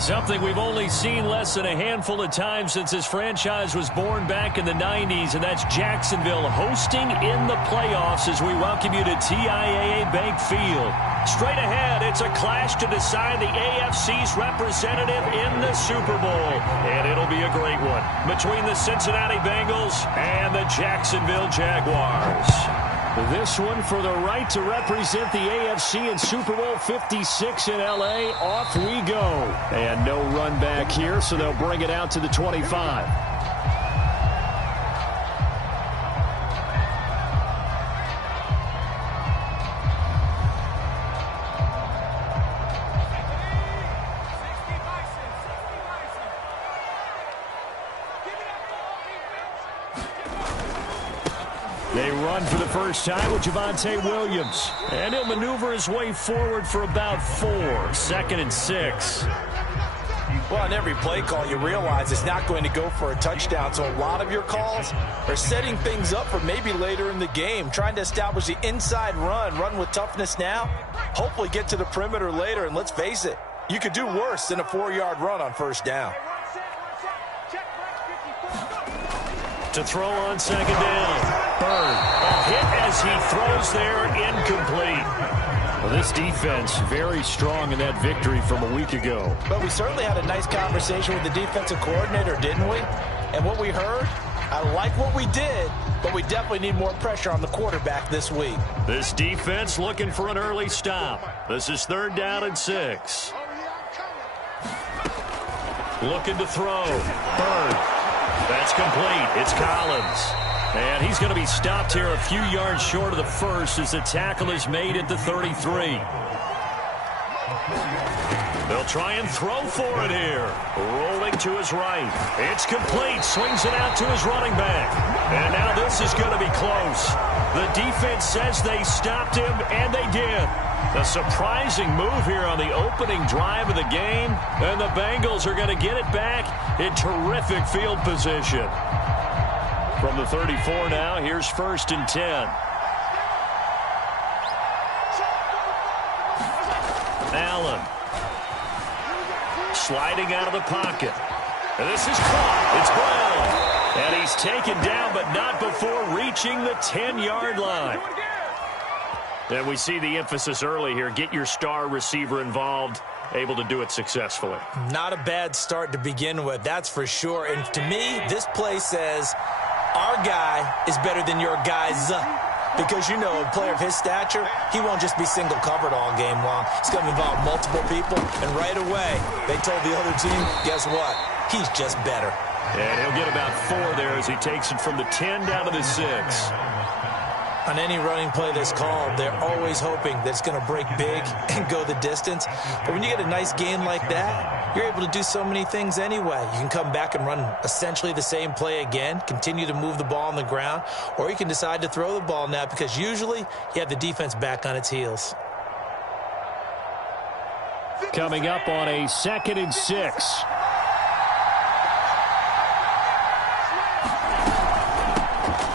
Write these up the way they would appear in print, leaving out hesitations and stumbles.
Something we've only seen less than a handful of times since this franchise was born back in the 90s, and that's Jacksonville hosting in the playoffs as we welcome you to TIAA Bank Field. Straight ahead, it's a clash to decide the AFC's representative in the Super Bowl, and it'll be a great one between the Cincinnati Bengals and the Jacksonville Jaguars. This one for the right to represent the AFC in Super Bowl 56 in L.A. Off we go. And no run back here, so they'll bring it out to the 25. They run for the first time with Javonte Williams. And he'll maneuver his way forward for about 4. 2nd and 6. Well, on every play call, you realize it's not going to go for a touchdown. So a lot of your calls are setting things up for maybe later in the game, trying to establish the inside run with toughness now, hopefully get to the perimeter later. And let's face it, you could do worse than a 4-yard run on first down. To throw on 2nd down. Bird, a hit as he throws there, incomplete. Well, this defense very strong in that victory from a week ago. But we certainly had a nice conversation with the defensive coordinator, didn't we? And what we heard, I like what we did, but we definitely need more pressure on the quarterback this week. This defense looking for an early stop. This is 3rd down and 6. Looking to throw. Bird. That's complete. It's Collins. And he's going to be stopped here a few yards short of the first as the tackle is made at the 33. They'll try and throw for it here. Rolling to his right. It's complete. Swings it out to his running back. And now this is going to be close. The defense says they stopped him, and they did. A surprising move here on the opening drive of the game. And the Bengals are going to get it back in terrific field position. From the 34 now, here's 1st and 10. Allen. Sliding out of the pocket. And this is caught. It's Brown. And he's taken down, but not before reaching the 10-yard line. And we see the emphasis early here. Get your star receiver involved. Able to do it successfully. Not a bad start to begin with, that's for sure. And to me, this play says our guy is better than your guys. Because, you know, a player of his stature, he won't just be single covered all game long. It's going to involve multiple people. And right away, they told the other team, guess what? He's just better. And he'll get about 4 there as he takes it from the 10 down to the 6. On any running play that's called, they're always hoping that it's going to break big and go the distance. But when you get a nice game like that, you're able to do so many things anyway. You can come back and run essentially the same play again, continue to move the ball on the ground, or you can decide to throw the ball now because usually you have the defense back on its heels. Coming up on a 2nd and 6.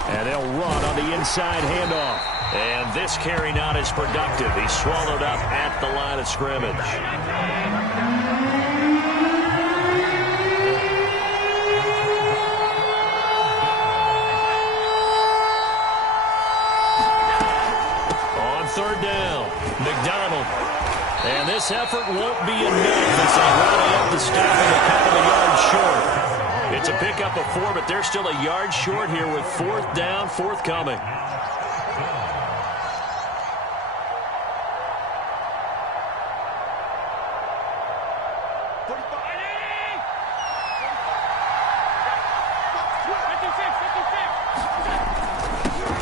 And they'll run on the inside handoff. And this carry not as productive. He's swallowed up at the line of scrimmage. On 3rd down, McDonald. And this effort won't be enough as they rally up to stop him a couple of yards short. It's a pickup of 4, but they're still a yard short here with 4th down forthcoming.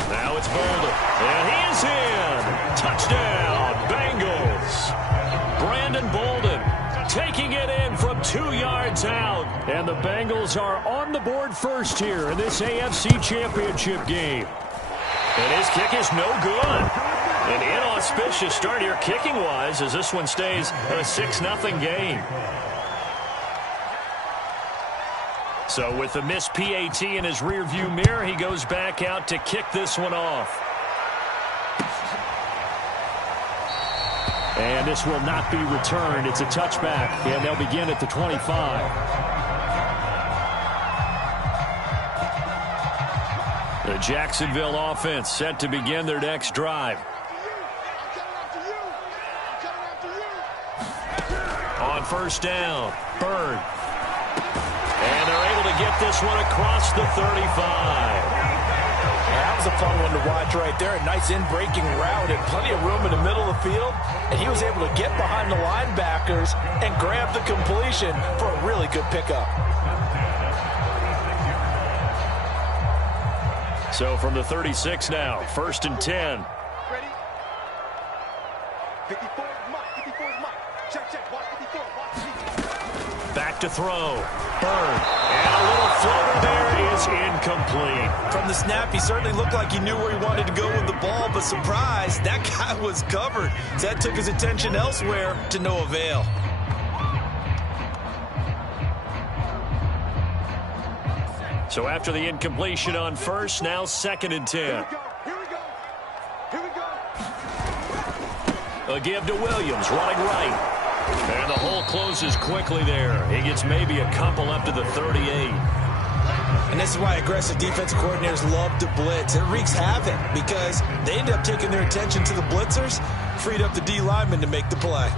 Now it's Bolden, and he is in. Touchdown, Bengals. Brandon Bolden taking it in from 2 yards out. And the Bengals are on the board first here in this AFC Championship game. And his kick is no good. An inauspicious start here kicking-wise as this one stays a 6-0 game. So with the missed PAT in his rearview mirror, he goes back out to kick this one off. And this will not be returned. It's a touchback, and they'll begin at the 25. The Jacksonville offense set to begin their next drive. On first down, Bird. And they're able to get this one across the 35. That was a fun one to watch right there. A nice in-breaking route and plenty of room in the middle of the field. And he was able to get behind the linebackers and grab the completion for a really good pickup. So from the 36 now, 1st and 10. Ready? 54 is Mike. 54 is Mike. Check, check. Watch 54. Watch 54. Back to throw. Bird. And a little floater there is incomplete. From the snap, he certainly looked like he knew where he wanted to go with the ball, but surprise, that guy was covered. So that took his attention elsewhere to no avail. So after the incompletion on first, now 2nd and 10. Here we go. Here we go. Here we go. A give to Williams, running right. And the hole closes quickly there. He gets maybe a couple up to the 38. And this is why aggressive defensive coordinators love to blitz. It wreaks havoc because they end up taking their attention to the blitzers, freed up the D lineman to make the play.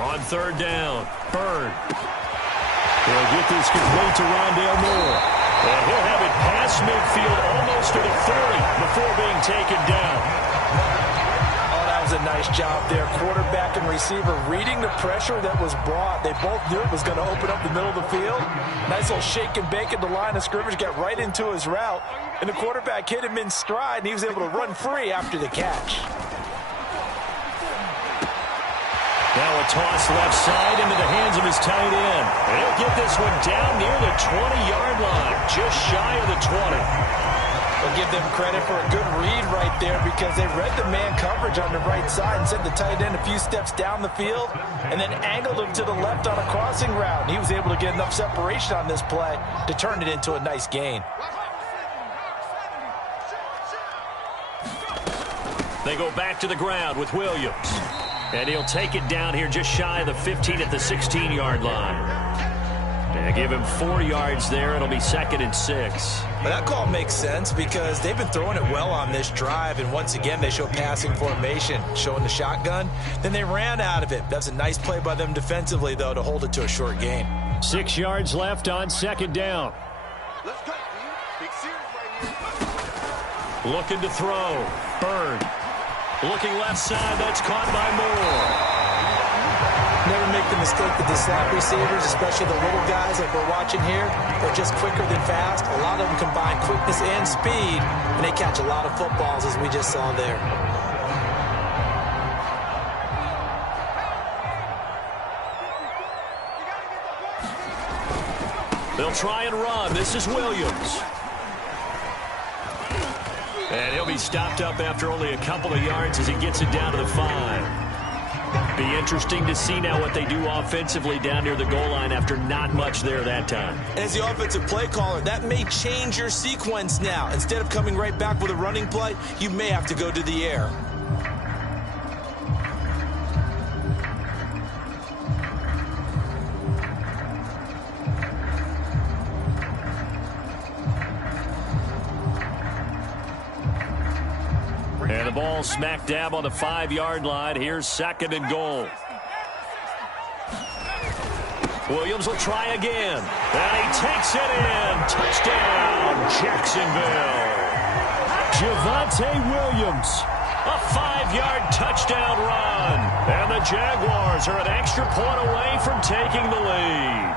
On 3rd down, Bird. He'll get this complete to Rondale Moore. And he'll have it past midfield almost to the 30 before being taken down. Oh, that was a nice job there. Quarterback and receiver reading the pressure that was brought. They both knew it was going to open up the middle of the field. Nice little shake and bake at the line of scrimmage, got right into his route. And the quarterback hit him in stride, and he was able to run free after the catch. Now a toss left side into the hands of his tight end. And he'll get this one down near the 20-yard line, just shy of the 20. We'll give them credit for a good read right there because they read the man coverage on the right side and sent the tight end a few steps down the field and then angled him to the left on a crossing route. And he was able to get enough separation on this play to turn it into a nice gain. They go back to the ground with Williams. And he'll take it down here just shy of the 15 at the 16-yard line. And give him 4 yards there. It'll be 2nd and 6. But that call makes sense because they've been throwing it well on this drive. And once again, they show passing formation, showing the shotgun. Then they ran out of it. That's a nice play by them defensively, though, to hold it to a short gain. 6 yards left on 2nd down. Let's go, dude. Big series right here. Looking to throw. Bird. Looking left side, that's caught by Moore. Never make the mistake that the slot receivers, especially the little guys like we're watching here, are just quicker than fast. A lot of them combine quickness and speed, and they catch a lot of footballs, as we just saw there. They'll try and run. This is Williams. And he'll be stopped up after only a couple of yards as he gets it down to the 5. Be interesting to see now what they do offensively down near the goal line after not much there that time. As the offensive play caller, that may change your sequence now. Instead of coming right back with a running play, you may have to go to the air. And the ball smack dab on the 5-yard line. Here's 2nd and goal. Williams will try again. And he takes it in. Touchdown, Jacksonville. Javonte Williams. A 5-yard touchdown run. And the Jaguars are an extra point away from taking the lead.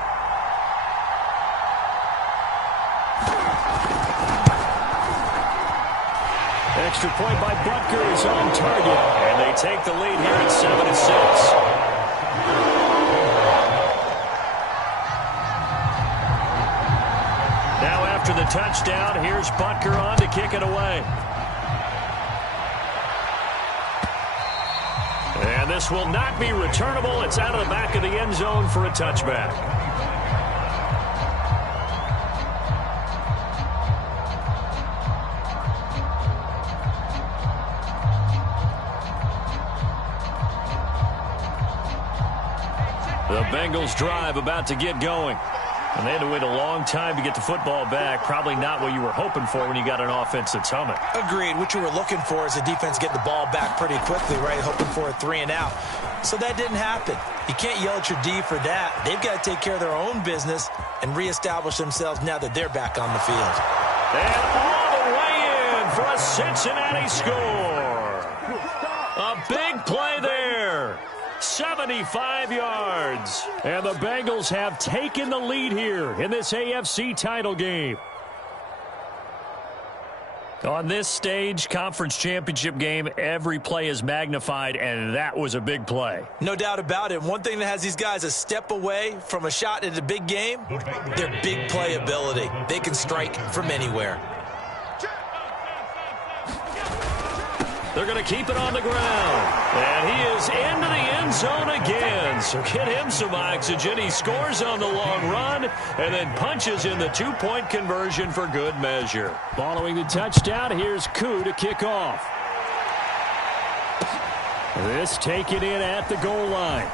Extra point by Butker is on target. And they take the lead here at 7-6. Now after the touchdown, here's Butker on to kick it away. And this will not be returnable. It's out of the back of the end zone for a touchback. Bengals drive about to get going. And they had to wait a long time to get the football back. Probably not what you were hoping for when you got an offense that's humming. Agreed. What you were looking for is the defense get the ball back pretty quickly, right? Hoping for a 3 and out. So that didn't happen. You can't yell at your D for that. They've got to take care of their own business and reestablish themselves now that they're back on the field. And all the way in for a Cincinnati score. A big play there. 75 yards. And the Bengals have taken the lead here in this AFC title game. On this stage, conference championship game, every play is magnified, and that was a big play. No doubt about it. One thing that has these guys a step away from a shot at a big game, their big play ability. They can strike from anywhere. They're going to keep it on the ground. And he is into the end zone again. So get him some oxygen. He scores on the long run and then punches in the 2-point conversion for good measure. Following the touchdown, here's Koo to kick off. This taken in at the goal line.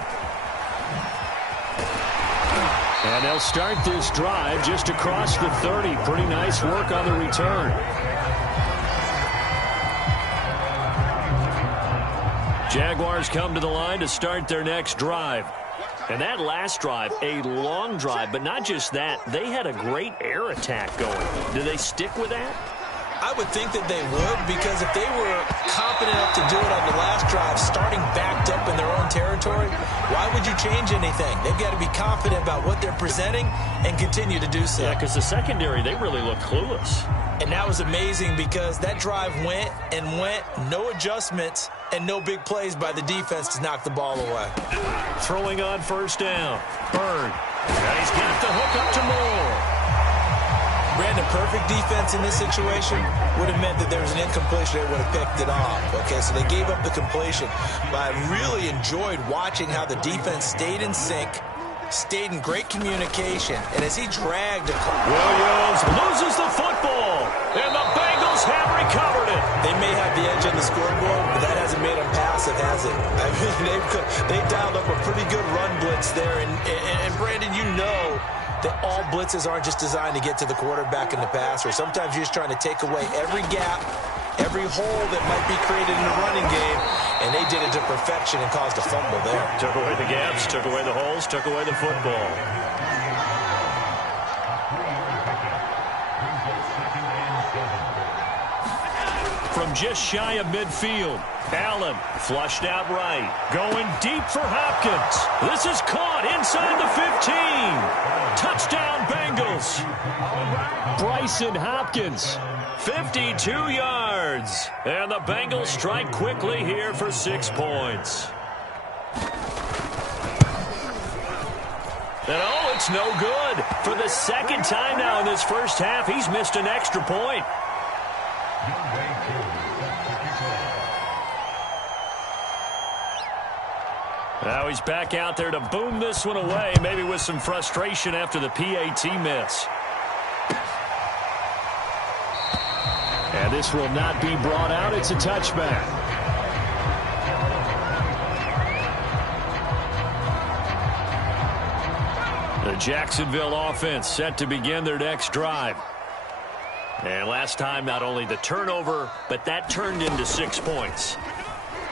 And they'll start this drive just across the 30. Pretty nice work on the return. Jaguars come to the line to start their next drive. And that last drive, a long drive, but not just that. They had a great air attack going. Do they stick with that? I would think that they would, because if they were confident enough to do it on the last drive, starting backed up in their own territory, why would you change anything? They've got to be confident about what they're presenting and continue to do so. Yeah, because the secondary, they really look clueless. And that was amazing because that drive went and went, no adjustments, and no big plays by the defense to knock the ball away. Throwing on first down. Bird. And he's got the hook up to Moore. Brandon, perfect defense in this situation would have meant that there was an incompletion. They would have picked it off. Okay, so they gave up the completion. But I really enjoyed watching how the defense stayed in sync, stayed in great communication, and as he dragged Williams loses the football, and the Bengals have recovered it. They may have the edge on the scoreboard, but that hasn't made them passive, has it? I mean, they dialed up a pretty good run blitz there, and Brandon, you know that all blitzes aren't just designed to get to the quarterback in the passer. Sometimes you're just trying to take away every gap, every hole that might be created in the running game, and they did it to perfection and caused a fumble there. Took away the gaps, took away the holes, took away the football. From just shy of midfield, Allen flushed out right. Going deep for Hopkins. This is caught inside the 15. Touchdown, Bengals. Bryson Hopkins, 52 yards. And the Bengals strike quickly here for 6 points. And oh, it's no good. For the second time now in this first half, he's missed an extra point. Now he's back out there to boom this one away, maybe with some frustration after the PAT miss. And this will not be brought out. It's a touchback. The Jacksonville offense set to begin their next drive. And last time, not only the turnover, but that turned into 6 points.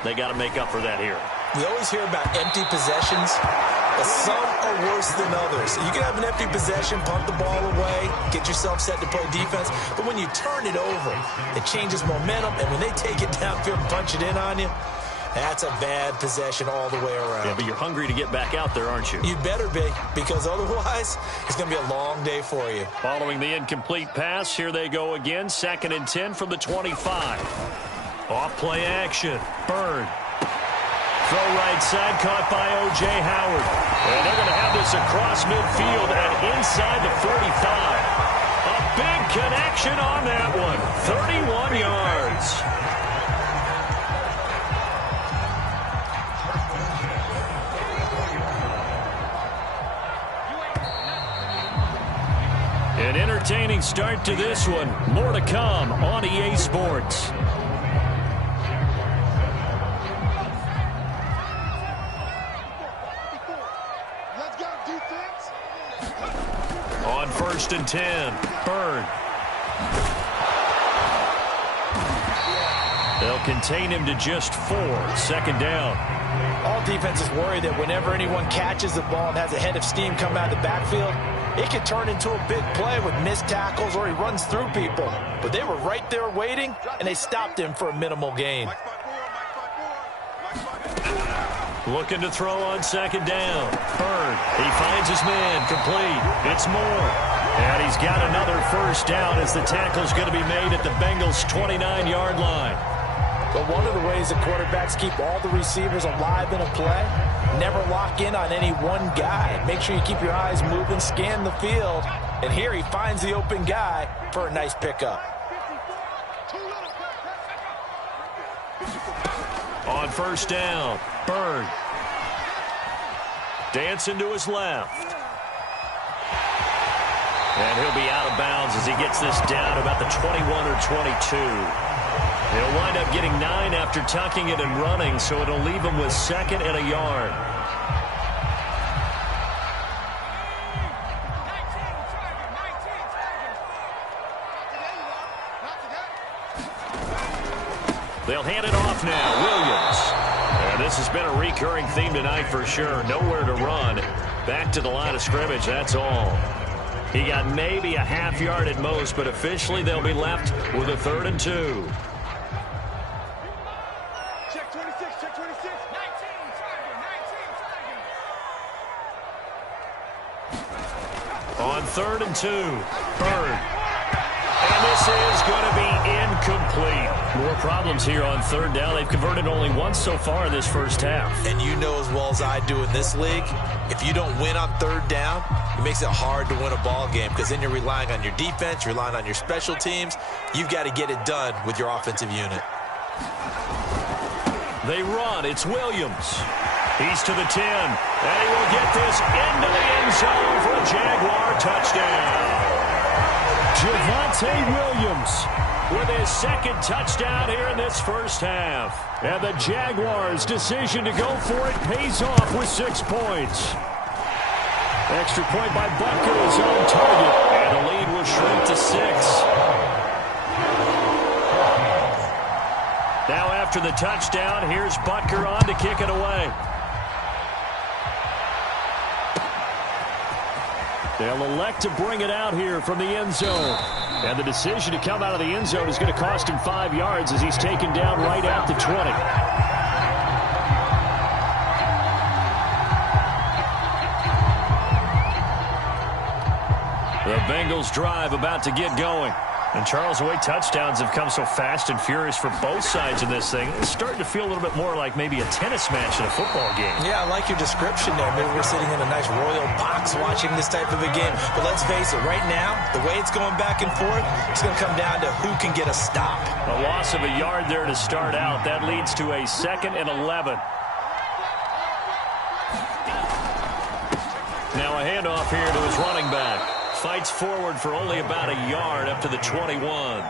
They got to make up for that here. We always hear about empty possessions, but some are worse than others. You can have an empty possession, punt the ball away, get yourself set to play defense, but when you turn it over, it changes momentum, and when they take it downfield and punch it in on you, that's a bad possession all the way around. Yeah, but you're hungry to get back out there, aren't you? You better be, because otherwise, it's going to be a long day for you. Following the incomplete pass, here they go again, 2nd and 10 from the 25. Off play action, Bird. Throw right side, caught by O.J. Howard. And they're going to have this across midfield and inside the 45. A big connection on that one. 31 yards. An entertaining start to this one. More to come on EA Sports. Let's go. On 1st and 10, Bird. They'll contain him to just 4. 2nd down. All defenses worry that whenever anyone catches the ball and has a head of steam come out of the backfield, it can turn into a big play with missed tackles or he runs through people. But they were right there waiting, and they stopped him for a minimal gain. Looking to throw on 2nd down. Bird, he finds his man, complete. It's Moore. And he's got another 1st down as the tackle's going to be made at the Bengals' 29-yard line. But one of the ways that quarterbacks keep all the receivers alive in a play, never lock in on any one guy. Make sure you keep your eyes moving, scan the field. And here he finds the open guy for a nice pickup. On 1st down, Bird. Dancing to his left. And he'll be out of bounds as he gets this down about the 21 or 22. He'll wind up getting 9 after tucking it and running, so it'll leave him with 2nd and a yard. They'll hand it off now. Williams. And this has been a recurring theme tonight for sure. Nowhere to run. Back to the line of scrimmage, that's all. He got maybe a half yard at most, but officially they'll be left with a 3rd and 2. Check 26, check 26. 19, on 3rd and 2, Bird. And this is going to be incomplete. More problems here on 3rd down. They've converted only once so far in this first half. And you know as well as I do in this league, if you don't win on 3rd down, it makes it hard to win a ball game because then you're relying on your defense, you're relying on your special teams. You've got to get it done with your offensive unit. They run. It's Williams. He's to the 10. And he will get this into the end zone for a Jaguar touchdown. Javonte Williams with his 2nd touchdown here in this first half. And the Jaguars' decision to go for it pays off with 6 points. Extra point by Butker is on target. And the lead will shrink to 6. Now after the touchdown, here's Butker on to kick it away. They'll elect to bring it out here from the end zone. And the decision to come out of the end zone is going to cost him 5 yards as he's taken down right at the 20. The Bengals drive about to get going. And, Charles, the way touchdowns have come so fast and furious for both sides of this thing, it's starting to feel a little bit more like maybe a tennis match in a football game. Yeah, I like your description there. Maybe we're sitting in a nice royal box watching this type of a game. But let's face it, right now, the way it's going back and forth, it's going to come down to who can get a stop. A loss of a yard there to start out. That leads to a 2nd and 11. Now a handoff here to his running back. Fights forward for only about a yard up to the 21.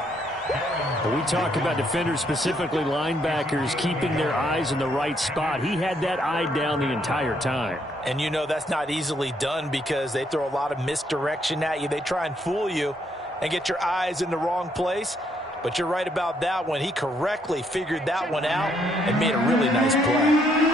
We talk about defenders, specifically linebackers, keeping their eyes in the right spot. He had that eye down the entire time. And you know that's not easily done because they throw a lot of misdirection at you. They try and fool you and get your eyes in the wrong place. But you're right about that one. He correctly figured that one out and made a really nice play.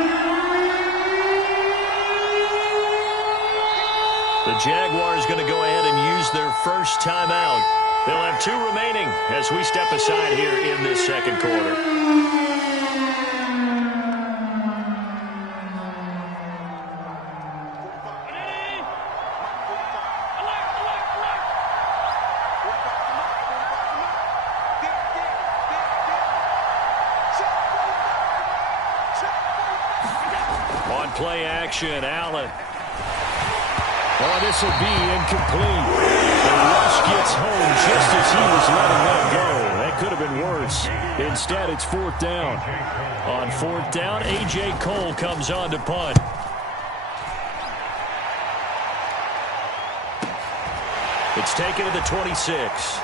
The Jaguars going to go ahead and use their first timeout. They'll have 2 remaining as we step aside here in this second quarter. On play action, Allen. Oh, this will be incomplete. The rush gets home just as he was letting that go. That could have been worse. Instead, it's 4th down. On 4th down, A.J. Cole comes on to punt. It's taken to the 26.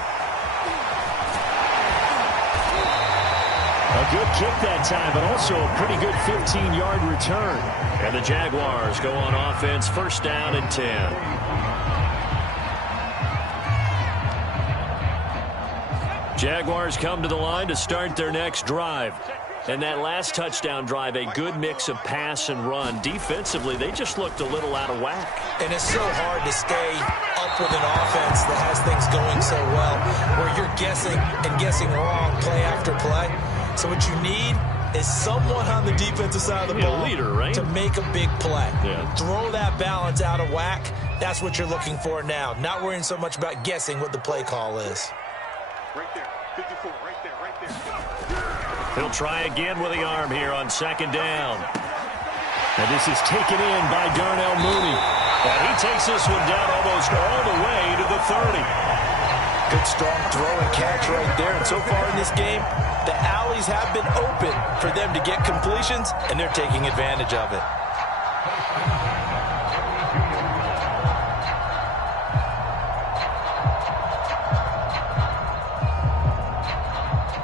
A good kick that time, but also a pretty good 15-yard return. And the Jaguars go on offense, 1st down and 10. Jaguars come to the line to start their next drive. And that last touchdown drive, a good mix of pass and run. Defensively, they just looked a little out of whack. And it's so hard to stay up with an offense that has things going so well, where you're guessing and guessing wrong play after play. So what you need is someone on the defensive side of the ball, a leader, right? To make a big play. Yeah. Throw that balance out of whack. That's what you're looking for now. Not worrying so much about guessing what the play call is. Right there. 54. Right there. Right there. He'll try again with the arm here on second down. And this is taken in by Darnell Mooney. And he takes this one down almost all the way to the 30. Good strong throw and catch right there. And so far in this game, the alleys have been open for them to get completions, and they're taking advantage of it.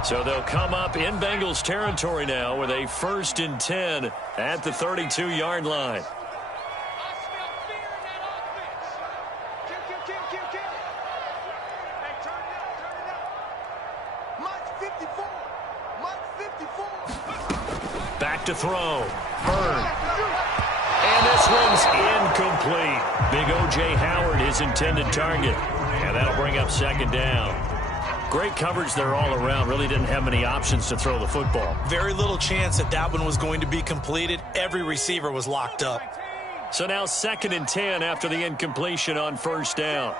So they'll come up in Bengals territory now with a 1st and 10 at the 32-yard line. Back to throw. Burn. And this one's incomplete. Big O.J. Howard, his intended target. And that'll bring up second down. Great coverage there all around. Really didn't have many options to throw the football. Very little chance that one was going to be completed. Every receiver was locked up. So now 2nd and 10 after the incompletion on 1st down.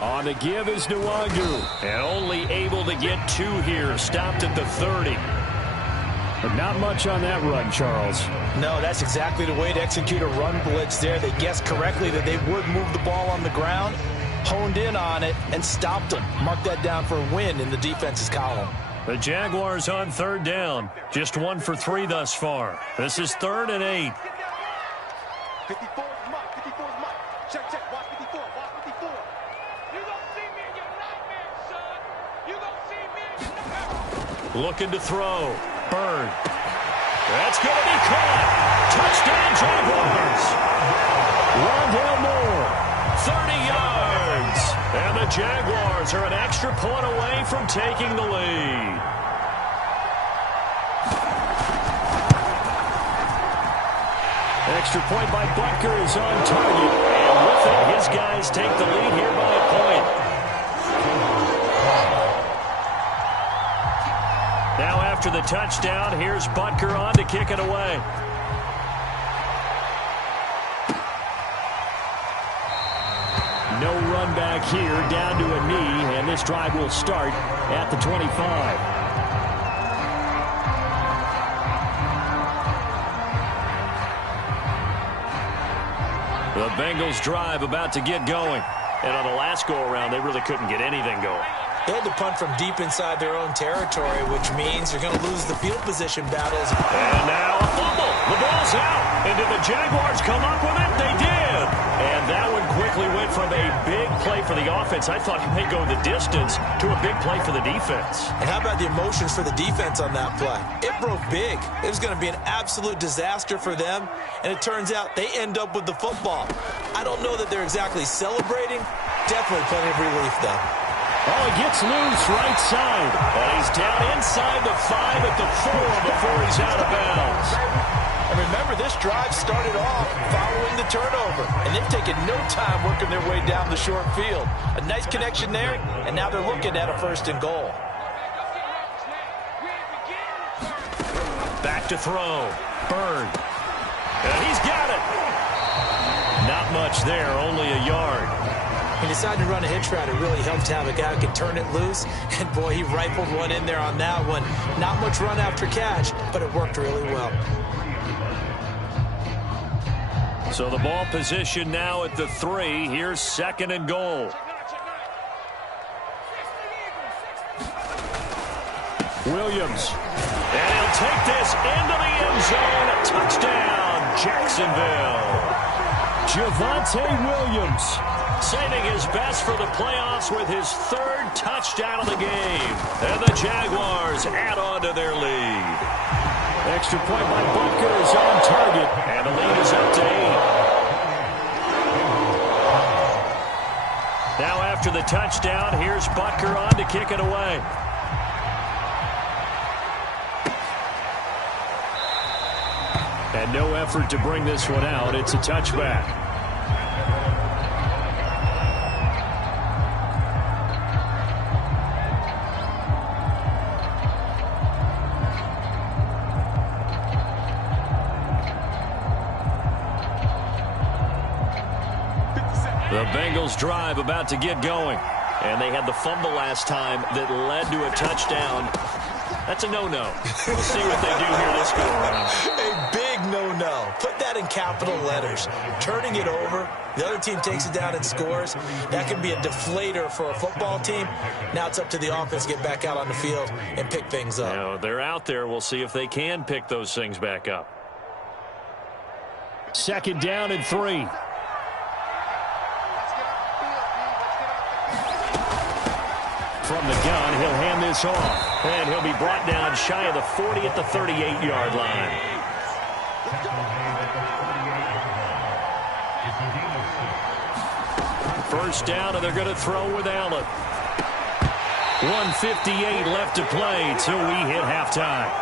On the give is Nwangu. And only able to get 2 here. Stopped at the 30. But not much on that run, Charles. No, that's exactly the way to execute a run blitz there. They guessed correctly that they would move the ball on the ground, honed in on it, and stopped them. Mark that down for a win in the defense's column. The Jaguars on 3rd down. Just 1 for 3 thus far. This is 3rd and 8. 54 is Mike. 54 is Mike. Check, check. Watch 54. Watch 54. You gonna see me in your nightmares, son. You gonna see me in your nightmares. Looking to throw. Bird. That's going to be caught. Touchdown, Jaguars. Rondale Moore, 30 yards. And the Jaguars are an extra point away from taking the lead. Extra point by Butker is on target. And with it, his guys take the lead here by a point. Now after the touchdown, here's Butker on to kick it away. No run back here, down to a knee, and this drive will start at the 25. The Bengals drive about to get going. And on the last go-around, they really couldn't get anything going. They had to punt from deep inside their own territory, which means you're going to lose the field position battles. And now a fumble. The ball's out. And did the Jaguars come up with it? They did. And that one quickly went from a big play for the offense. I thought he may go the distance to a big play for the defense. And how about the emotions for the defense on that play? It broke big. It was going to be an absolute disaster for them. And it turns out they end up with the football. I don't know that they're exactly celebrating. Definitely plenty of relief, though. Oh, he gets loose right side. And he's down inside the 5 at the 4 before he's out of bounds. And remember, this drive started off following the turnover. And they've taken no time working their way down the short field. A nice connection there, and now they're looking at a 1st and goal. Back to throw. Bird. And he's got it. Not much there, only a yard. He decided to run a hitch route. It really helped to have a guy who could turn it loose. And, boy, he rifled one in there on that one. Not much run after catch, but it worked really well. So the ball position now at the 3. Here's 2nd and goal. Williams. And he'll take this into the end zone. Touchdown, Jacksonville. Javonte Williams saving his best for the playoffs with his 3rd touchdown of the game. And the Jaguars add on to their lead. extra point by Butker is on target, and the lead is up to 8. Now after the touchdown, here's Butker on to kick it away. And no effort to bring this one out. It's a touchback. The Bengals drive about to get going. And they had the fumble last time that led to a touchdown. That's a no-no. We'll see what they do here this go around. A big no-no. Put that in capital letters. Turning it over, the other team takes it down and scores. That can be a deflator for a football team. Now it's up to the offense to get back out on the field and pick things up. Now, they're out there. We'll see if they can pick those things back up. 2nd down and 3. From the gun, he'll hand this off. And he'll be brought down shy of the 40 at the 38-yard line. First down, and they're going to throw with Allen. 1:58 left to play till we hit halftime.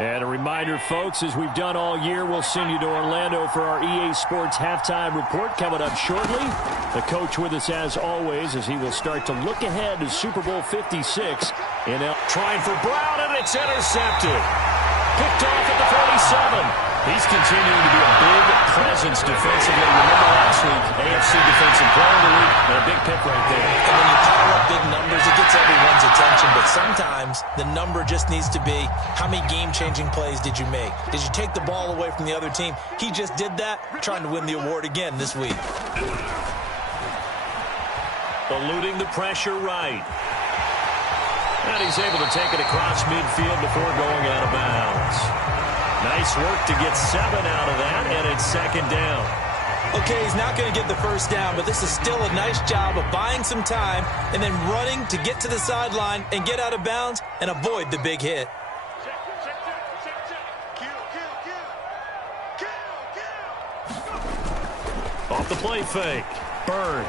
And a reminder, folks, as we've done all year, we'll send you to Orlando for our EA Sports halftime report coming up shortly. The coach with us as always as he will start to look ahead to Super Bowl 56. Trying for Brown, and it's intercepted. Picked off at the 47. He's continuing to be a big presence defensively. Remember last week, AFC Defensive Player of the Week, and a big pick right there. And when you pile up big numbers, it gets everyone's attention. But sometimes the number just needs to be, how many game-changing plays did you make? Did you take the ball away from the other team? He just did that, trying to win the award again this week. Eluding the pressure right. And he's able to take it across midfield before going out of bounds. Nice work to get 7 out of that, and it's 2nd down. Okay, he's not going to get the first down, but this is still a nice job of buying some time and then running to get to the sideline and get out of bounds and avoid the big hit. Off the play fake. Bird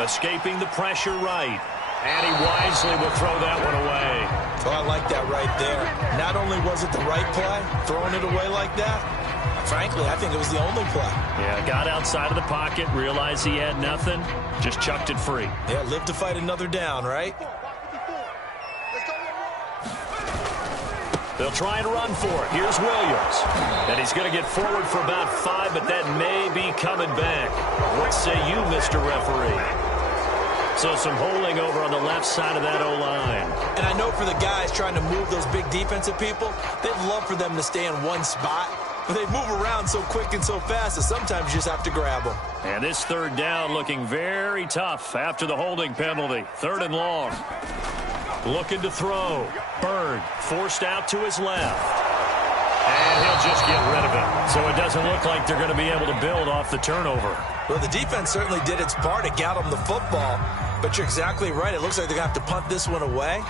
escaping the pressure right. And he wisely will throw that one away. Oh, I like that right there. Not only was it the right play, throwing it away like that, frankly, I think it was the only play. Yeah, got outside of the pocket, realized he had nothing, just chucked it free. Yeah, live to fight another down, right? They'll try and run for it. Here's Williams. And he's going to get forward for about 5, but that may be coming back. What say you, Mr. Referee? So some holding over on the left side of that O-line. And I know for the guys trying to move those big defensive people, they'd love for them to stay in one spot. But they move around so quick and so fast that sometimes you just have to grab them. And this 3rd down looking very tough after the holding penalty. 3rd and long. Looking to throw. Bird forced out to his left. And he'll just get rid of it. So it doesn't look like they're going to be able to build off the turnover. Well, the defense certainly did its part to get them the football. But you're exactly right. It looks like they're going to have to punt this one away.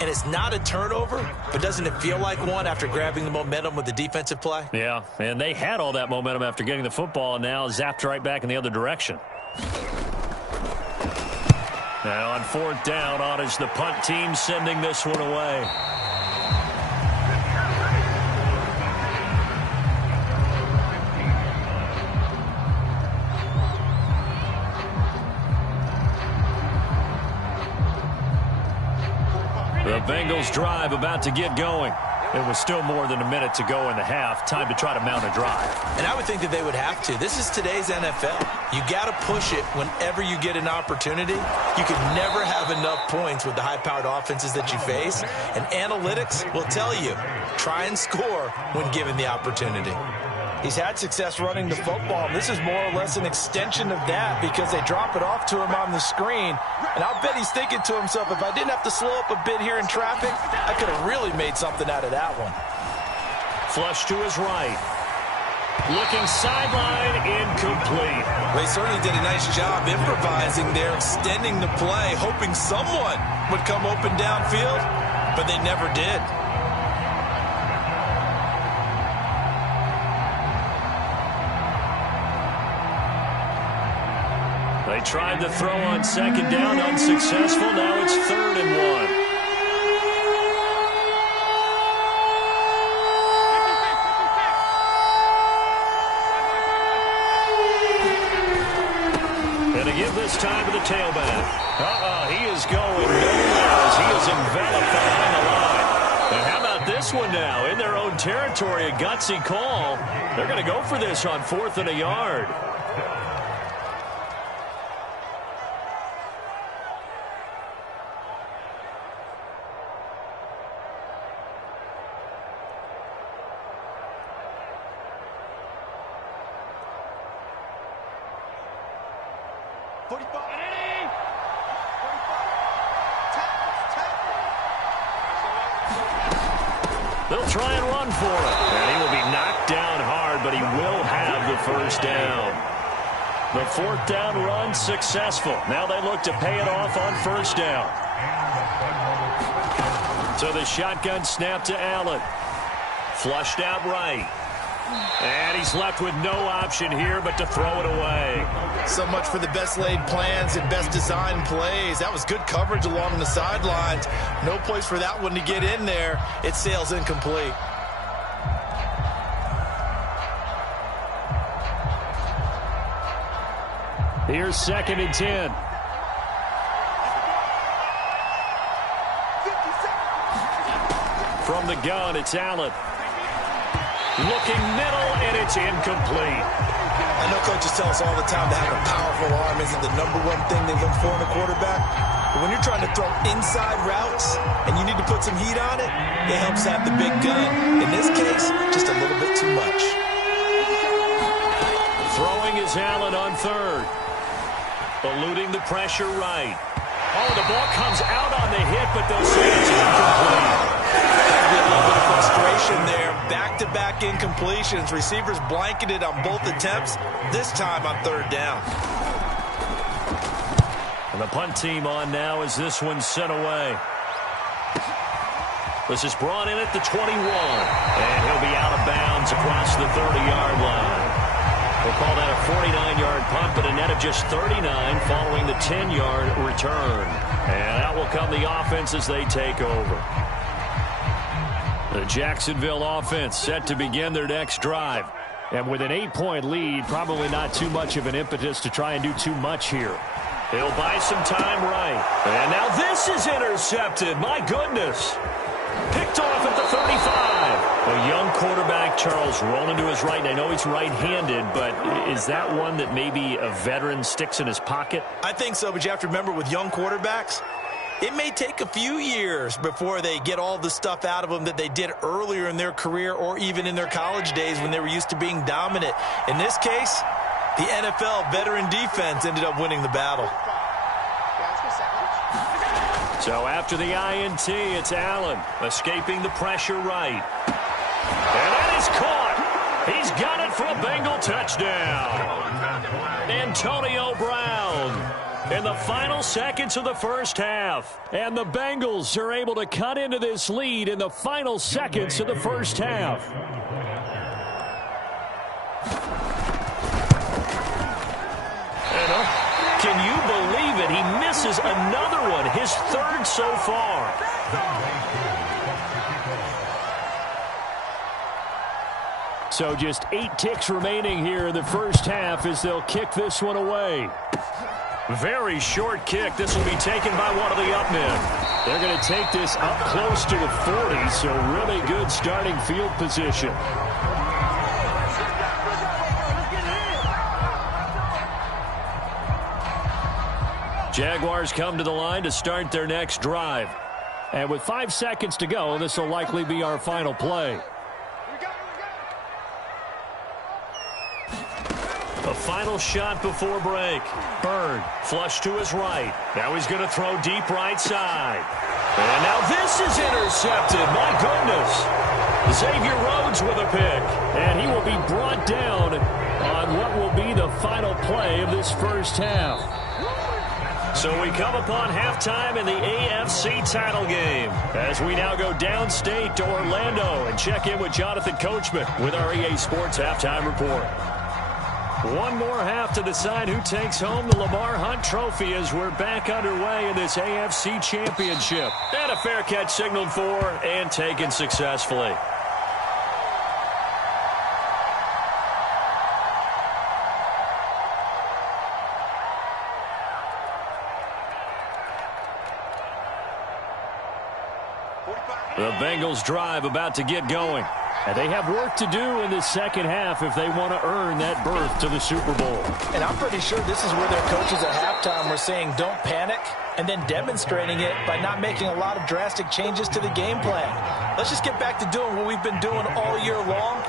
And it's not a turnover, but doesn't it feel like one after grabbing the momentum with the defensive play? Yeah, and they had all that momentum after getting the football and now zapped right back in the other direction. Now on 4th down, on is the punt team sending this one away. The Bengals drive about to get going. It was still more than a minute to go in the half. Time to try to mount a drive. And I would think that they would have to. This is today's NFL. You got to push it whenever you get an opportunity. You can never have enough points with the high-powered offenses that you face. And analytics will tell you, try and score when given the opportunity. He's had success running the football. This is more or less an extension of that because they drop it off to him on the screen. And I'll bet he's thinking to himself, if I didn't have to slow up a bit here in traffic, I could have really made something out of that one. Flush to his right. Looking sideline, incomplete. They certainly did a nice job improvising there, extending the play, hoping someone would come open downfield, but they never did. They tried to throw on second down, unsuccessful. Now it's 3rd and 1. This time to the tailback. He is going nowhere as he is enveloped behind the line. And how about this one now? In their own territory, a gutsy call. They're going to go for this on 4th and a yard. They'll try and run for it. And he will be knocked down hard, but he will have the first down. The 4th down run successful. Now they look to pay it off on 1st down. So the shotgun snap to Allen. Flushed out right. And he's left with no option here but to throw it away. So much for the best laid plans and best designed plays. That was good coverage along the sidelines. No place for that one to get in there. It sails incomplete. Here's 2nd and 10. From the gun, it's Allen. Looking middle, and it's incomplete. I know coaches tell us all the time that having a powerful arm isn't the #1 thing they look for in a quarterback. But when you're trying to throw inside routes and you need to put some heat on it, it helps have the big gun. In this case, just a little bit too much. Throwing is Allen on 3rd. Eluding the pressure right. Oh, the ball comes out on the hit, but they'll say it's incomplete. That'd be a little bit of frustration there. Back-to-back incompletions. Receivers blanketed on both attempts, this time on 3rd down. And the punt team on now as this one's sent away. This is brought in at the 21. And he'll be out of bounds across the 30-yard line. We'll call that a 49-yard punt, but a net of just 39 following the 10-yard return. And out will come the offense as they take over. The Jacksonville offense set to begin their next drive. And with an 8-point lead, probably not too much of an impetus to try and do too much here. He'll buy some time right. And now this is intercepted. My goodness. Picked off at the 35. A young quarterback, Charles, rolling to his right. And I know he's right-handed, but is that one that maybe a veteran sticks in his pocket? I think so, but you have to remember with young quarterbacks, it may take a few years before they get all the stuff out of them that they did earlier in their career or even in their college days when they were used to being dominant. In this case, the NFL veteran defense ended up winning the battle. So after the INT, it's Allen escaping the pressure right. And that is caught. He's got it for a Bengal touchdown. Antonio Brown in the final seconds of the first half. And the Bengals are able to cut into this lead in the final seconds of the first half. Can you believe it? He misses another one, his 3rd so far. So just 8 ticks remaining here in the first half as they'll kick this one away. Very short kick. This will be taken by one of the up men. They're going to take this up close to the 40, so really good starting field position. Jaguars come to the line to start their next drive. And with 5 seconds to go, this will likely be our final play. A final shot before break. Bird, flush to his right. Now he's going to throw deep right side. And now this is intercepted. My goodness. Xavier Rhodes with a pick. And he will be brought down on what will be the final play of this first half. So we come upon halftime in the AFC title game as we now go downstate to Orlando and check in with Jonathan Coachman with our EA Sports Halftime Report. One more half to decide who takes home the Lamar Hunt Trophy as we're back underway in this AFC Championship. And a fair catch signaled for and taken successfully. The Bengals drive about to get going. And they have work to do in the second half if they want to earn that berth to the Super Bowl. And I'm pretty sure this is where their coaches at halftime were saying don't panic and then demonstrating it by not making a lot of drastic changes to the game plan. Let's just get back to doing what we've been doing all year long.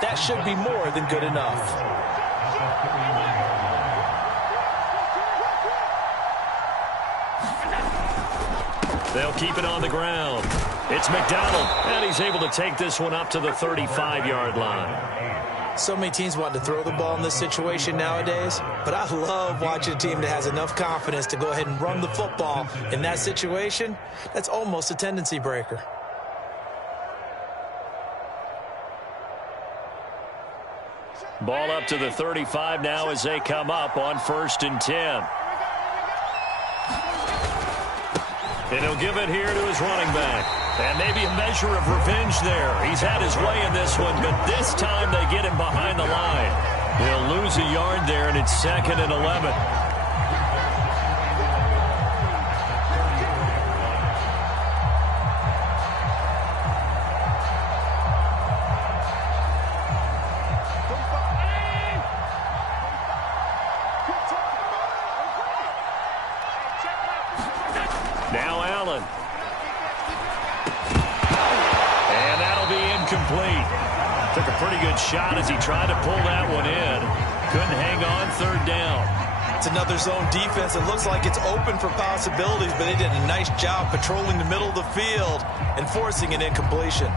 That should be more than good enough. They'll keep it on the ground. It's McDonald, and he's able to take this one up to the 35-yard line. So many teams want to throw the ball in this situation nowadays, but I love watching a team that has enough confidence to go ahead and run the football. In that situation, that's almost a tendency breaker. Ball up to the 35 now as they come up on 1st and 10. And he'll give it here to his running back. And maybe a measure of revenge there. He's had his way in this one, but this time they get him behind the line. He'll lose a yard there, and it's 2nd and 11. Now Allen. And that'll be incomplete. Took a pretty good shot as he tried to pull that one in. Couldn't hang on 3rd down. It's another zone defense. It looks like it's open for possibilities, but they did a nice job patrolling the middle of the field and forcing an incompletion.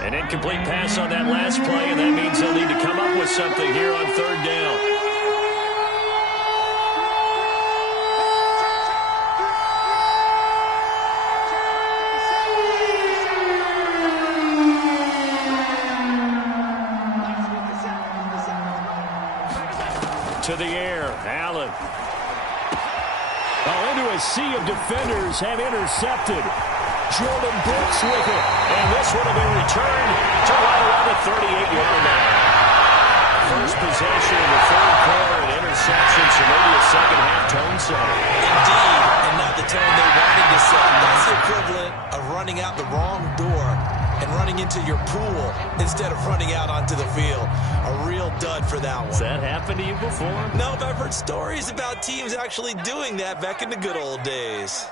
An incomplete pass on that last play, and that means they'll need to come up with something here on 3rd down. To the air, Allen. Oh, into a sea of defenders have intercepted. Jordan Brooks with it. And this one will be returned to right around the 38-yard line. First possession in the 3rd quarter, an interception, so maybe a second-half tone setter. Indeed, and not the tone they wanted to set. That's the equivalent of running out the wrong door and running into your pool instead of running out onto the field. A real dud for that one. Has that happened to you before? No, but I've heard stories about teams actually doing that back in the good old days.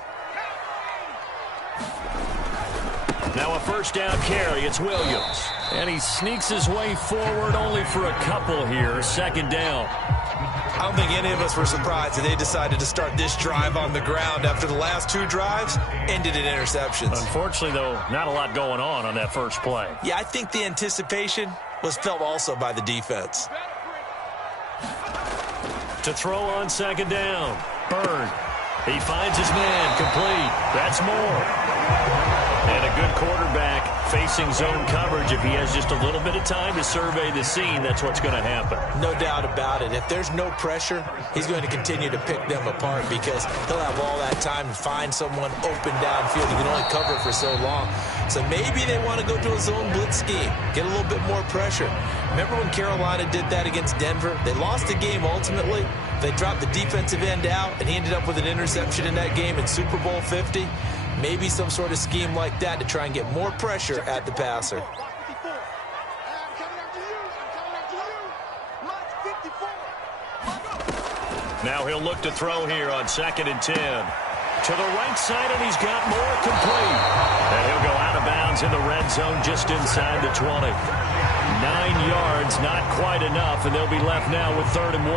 Now a 1st down carry. It's Williams. And he sneaks his way forward only for a couple here. 2nd down. I don't think any of us were surprised that they decided to start this drive on the ground after the last 2 drives ended in interceptions. Unfortunately, though, not a lot going on that first play. Yeah, I think the anticipation was felt also by the defense. To throw on 2nd down. Byrne. He finds his man. Complete. That's more. And a good quarterback facing zone coverage. If he has just a little bit of time to survey the scene, that's what's going to happen. No doubt about it. If there's no pressure, he's going to continue to pick them apart because he'll have all that time to find someone open downfield. He can only cover for so long. So maybe they want to go to a zone blitz scheme, get a little bit more pressure. Remember when Carolina did that against Denver? They lost the game ultimately. They dropped the defensive end out, and he ended up with an interception in that game in Super Bowl 50. Maybe some sort of scheme like that to try and get more pressure at the passer. Now he'll look to throw here on 2nd and 10. To the right side, and he's got more complete. And he'll go out of bounds in the red zone just inside the 20. 9 yards, not quite enough, and they'll be left now with 3rd and 1.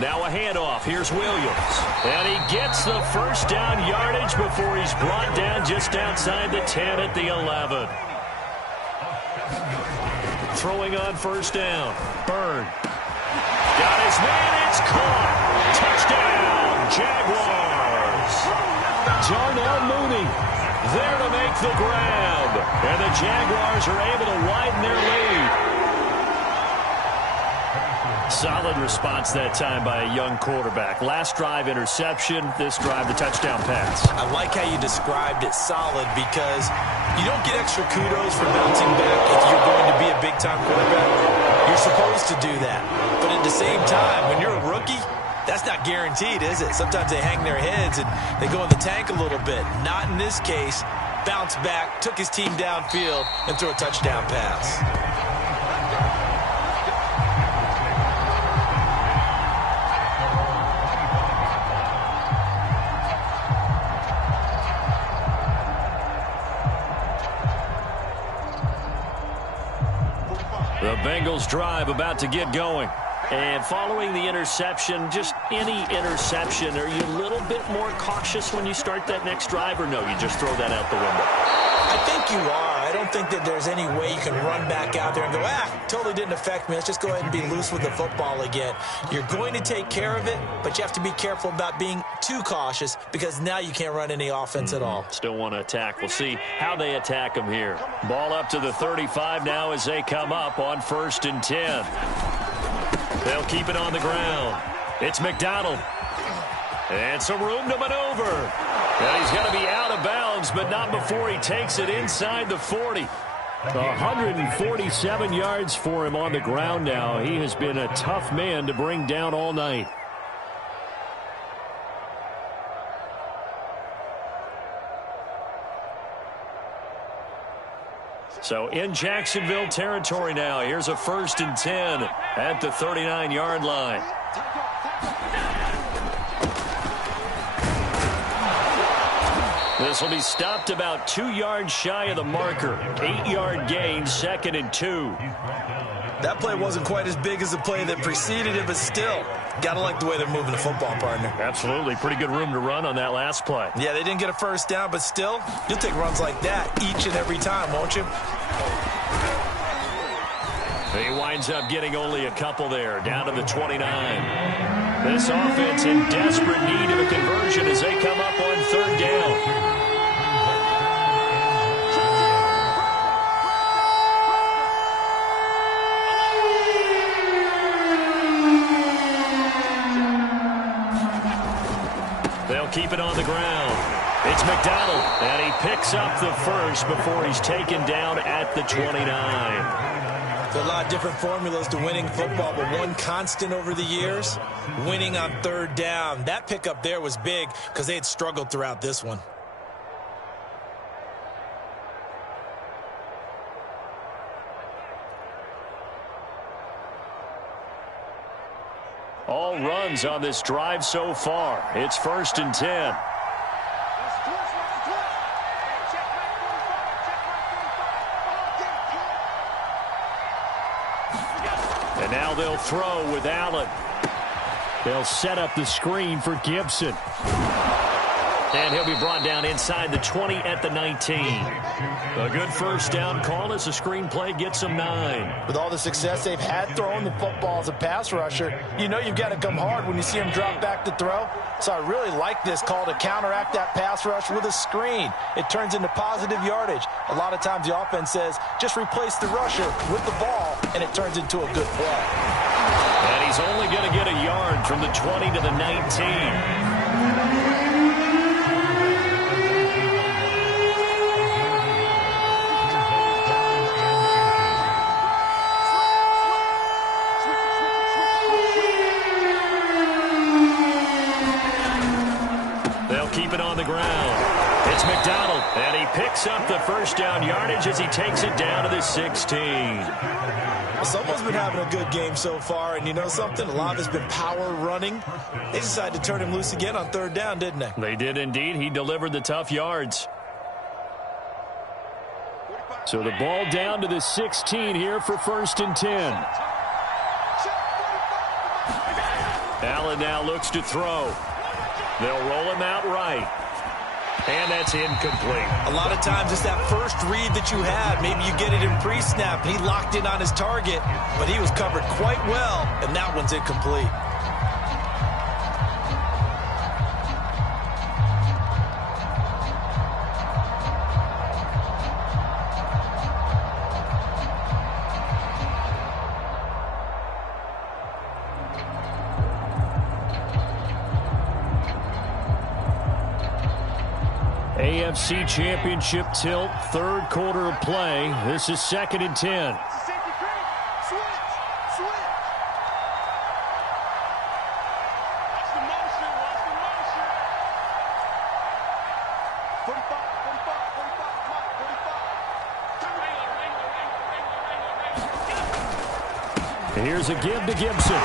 Now a handoff. Here's Williams. And he gets the first down yardage before he's brought down just outside the 10 at the 11. Throwing on 1st down. Byrne. Got his man. It's caught. Touchdown, Jaguars. Darnell Mooney there to make the grab. And the Jaguars are able to widen their lead. Solid response that time by a young quarterback. Last drive, interception. This drive, the touchdown pass. I like how you described it, solid, because you don't get extra kudos for bouncing back if you're going to be a big-time quarterback. You're supposed to do that. But at the same time, when you're a rookie, that's not guaranteed, is it? Sometimes they hang their heads and they go in the tank a little bit. Not in this case. Bounce back, took his team downfield, and threw a touchdown pass. The Bengals drive about to get going. And following the interception, just any interception, are you a little bit more cautious when you start that next drive, or no, you just throw that out the window? I think you are. I don't think that there's any way you can run back out there and go, totally didn't affect me. Let's just go ahead and be loose with the football again. You're going to take care of it, but you have to be careful about being too cautious because now you can't run any offense at all. Still want to attack. We'll see how they attack them here. Ball up to the 35 now as they come up on 1st and 10. They'll keep it on the ground. It's McDonald. And some room to maneuver. And he's going to be out of bounds, but not before he takes it inside the 40. 147 yards for him on the ground now. He has been a tough man to bring down all night. So in Jacksonville territory now. Here's a 1st and 10 at the 39-yard line. This will be stopped about 2 yards shy of the marker. 8-yard gain, 2nd and 2. That play wasn't quite as big as the play that preceded it, but still, gotta like the way they're moving the football, partner. Absolutely. Pretty good room to run on that last play. Yeah, they didn't get a 1st down, but still, you'll take runs like that each and every time, won't you? He winds up getting only a couple there, down to the 29. This offense in desperate need of a conversion as they come up on 3rd down. They'll keep it on the ground. It's McDonald, and he picks up the first before he's taken down at the 29. There's a lot of different formulas to winning football, but one constant over the years, winning on 3rd down. That pickup there was big because they had struggled throughout this one. All runs on this drive so far. It's 1st and 10. And now they'll throw with Allen. They'll set up the screen for Gibson. And he'll be brought down inside the 20 at the 19. A good 1st down call as the screenplay gets them 9. With all the success they've had throwing the football as a pass rusher, you know you've got to come hard when you see him drop back to throw. So I really like this call to counteract that pass rush with a screen. It turns into positive yardage. A lot of times the offense says, just replace the rusher with the ball, and it turns into a good play. And he's only going to get a yard from the 20 to the 19. Keep it on the ground. It's McDonald, and he picks up the first down yardage as he takes it down to the 16. Someone's been having a good game so far, and you know something? A lot of it's been power running. They decided to turn him loose again on third down, didn't they? They did indeed. He delivered the tough yards. So the ball down to the 16 here for 1st and 10. Allen now looks to throw. They'll roll him out right. And that's incomplete. A lot of times it's that first read that you had. Maybe you get it in pre-snap, and he locked in on his target, but he was covered quite well, and that one's incomplete. AFC Championship tilt, third quarter of play. This is 2nd and 10. Here's a give to Gibson. Gibson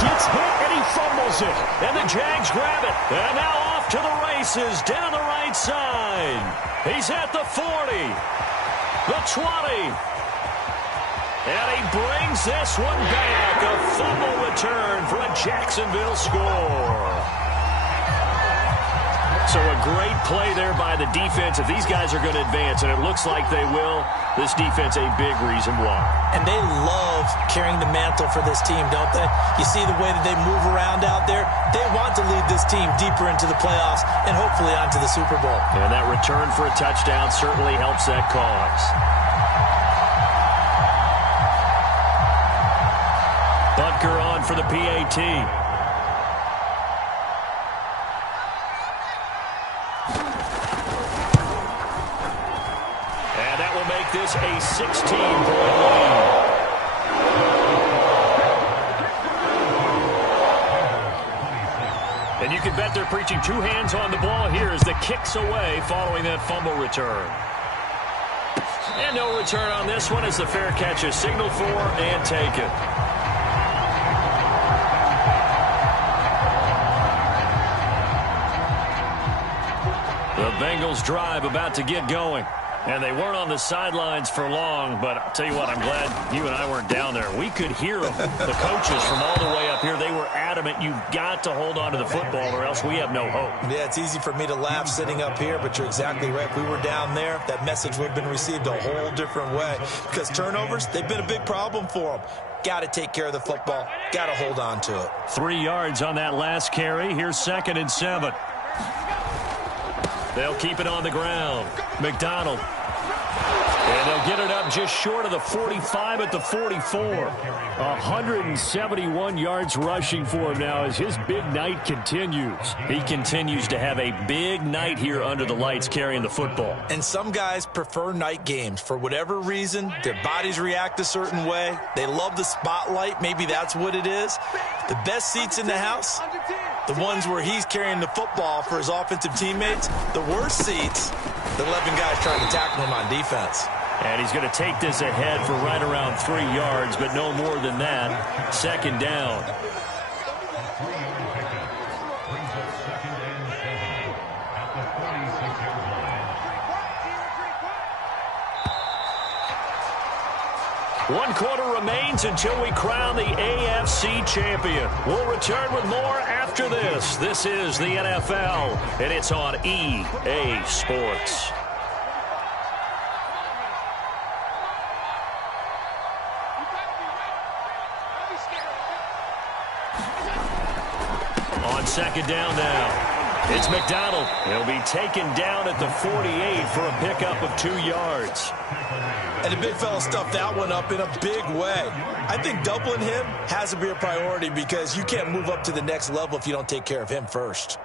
gets hit, and he fumbles it. And the Jags grab it. And now off to the races down the right side. He's at the 40, the 20. And he brings this one back. A fumble return for a Jacksonville score. So a great play there by the defense. If these guys are going to advance, and it looks like they will, this defense a big reason why. And they love carrying the mantle for this team, don't they? You see the way that they move around out there? They want to lead this team deeper into the playoffs and hopefully onto the Super Bowl. And that return for a touchdown certainly helps that cause. Butker on for the PAT. This a 16-point lead. And you can bet they're preaching two hands on the ball here as the kick's away following that fumble return. And no return on this one as the fair catch is signaled for and taken. The Bengals drive about to get going. And they weren't on the sidelines for long, but I'll tell you what, I'm glad you and I weren't down there. We could hear them, the coaches from all the way up here. They were adamant, you've got to hold on to the football or else we have no hope. Yeah, it's easy for me to laugh sitting up here, but you're exactly right. If we were down there, that message would have been received a whole different way. Because turnovers, they've been a big problem for them. Got to take care of the football. Got to hold on to it. 3 yards on that last carry. Here's 2nd and 7. They'll keep it on the ground. McDonald. And they'll get it up just short of the 45 at the 44. 171 yards rushing for him now as his big night continues. He continues to have a big night here under the lights carrying the football. And some guys prefer night games. For whatever reason, their bodies react a certain way. They love the spotlight. Maybe that's what it is. The best seats in the house, the ones where he's carrying the football for his offensive teammates. The worst seats, the 11 guys trying to tackle him on defense. And he's going to take this ahead for right around 3 yards, but no more than that. 2nd down. One quarter remains until we crown the AFC champion. We'll return with more after this. This is the NFL, and it's on EA Sports. On 2nd down now, it's McDonald. He'll be taken down at the 48 for a pickup of 2 yards. And the big fella stuffed that one up in a big way. I think doubling him has to be a priority because you can't move up to the next level if you don't take care of him first.